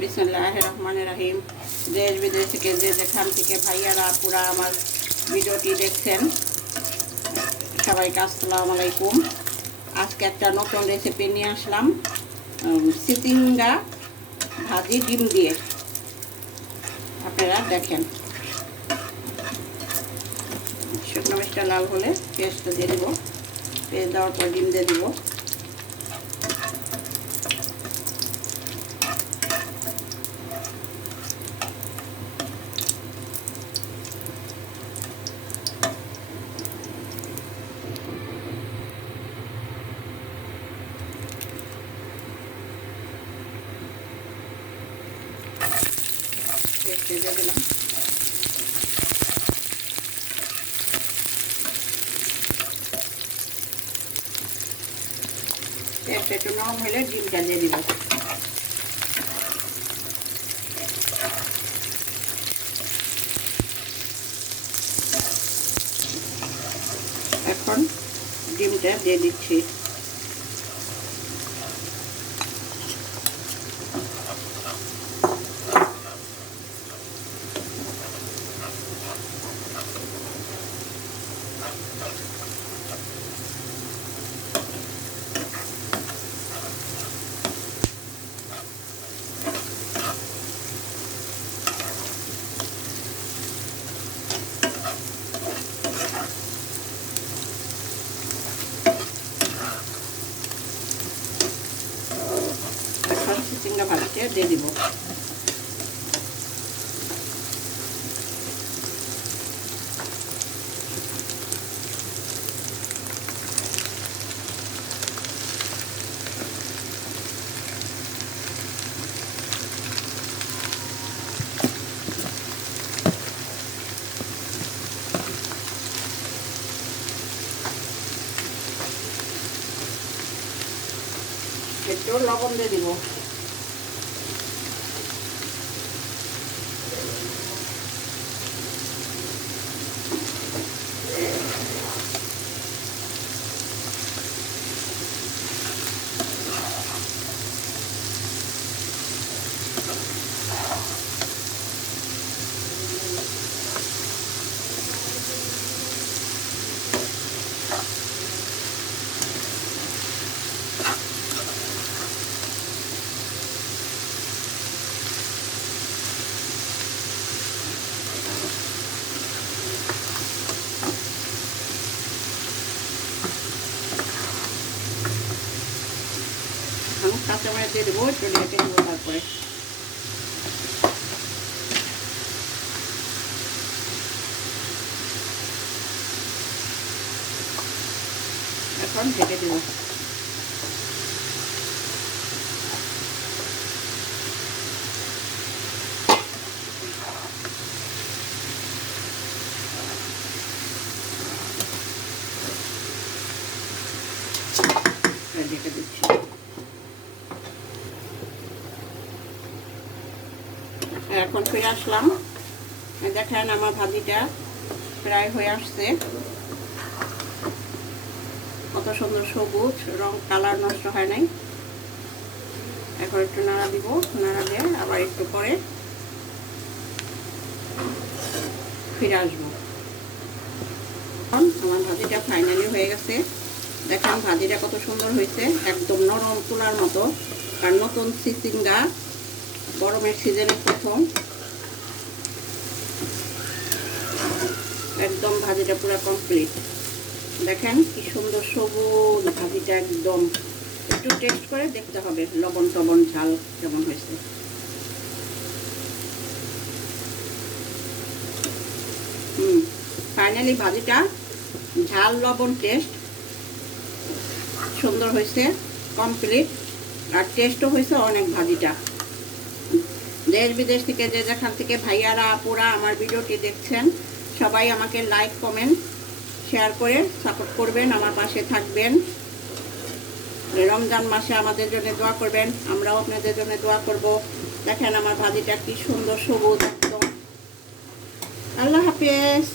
বিসমিল্লাহির রহমানির রহিম। দেশ বিদেশ থেকে যে যেখান থেকে ভাইয়ারা আপুরা আমার ভিডিওটি দেখছেন, সবাইকে আসসালামু আলাইকুম। আজকে একটা নতুন রেসিপি নিয়ে আসলাম, চিচিঙ্গা ভাজি ডিম দিয়ে। আপনারা দেখেন, শুকনো মিষ্টি লাল হলে পেস্ট দিয়ে দেবো। পেস্ট দেওয়ার পর ডিম দিয়ে দেবো। পেস্ট দিয়ে দিলাম। পেস্ট একটু নরম হলে ডিমটা দিয়ে দিব। এখন ডিমটা দিয়ে দিচ্ছি। চিচিঙ্গা ভাজিটা দিয়ে দিব। একটু লবণ দিয়ে দিব। কাঁচামরিচ দিয়ে দেবো, একটু রেখে দেবো। তারপরে এখন ঢেকে দেবো। ঢেকে দিচ্ছি। এখন ফিরে আসলাম। দেখেন আমার ভাজিটা প্রায় হয়ে আসছে। কত সুন্দর সবুজ রং, কালার নষ্ট হয় নাই। এখন একটু নাড়া দিব। নাড়া দিয়ে আবার একটু পরে ফিরে আসবো। আমার ভাজিটা ফাইনালি হয়ে গেছে। দেখেন ভাজিটা কত সুন্দর হয়েছে, একদম নরম তুলার মতো। আর নতুন চিচিঙ্গা, গরমের সিজনে প্রথম। একদম ভাজিটা পুরো কমপ্লিট। দেখেন কি সুন্দর সবুজ ভাজিটা, একদম। একটু টেস্ট করে দেখতে হবে লবণ টবণ ঝাল কেমন হয়েছে। ফাইনালি ভাজিটা ঝাল লবণ টেস্ট সুন্দর হয়েছে, কমপ্লিট। আর টেস্টও হয়েছে অনেক ভাজিটা। দেশ বিদেশ থেকে যে যেখান থেকে ভাইয়ারা আপুরা আমার ভিডিওটি দেখছেন, সবাই আমাকে লাইক কমেন্ট শেয়ার করে সাপোর্ট করবেন, আমার পাশে থাকবেন। রমজান মাসে আমাদের জন্য দোয়া করবেন, আমরাও আপনাদের জন্য দোয়া করব। দেখেন আমার ভাজিটা কি সুন্দর সবুজ একদম। আল্লাহ হাফেজ।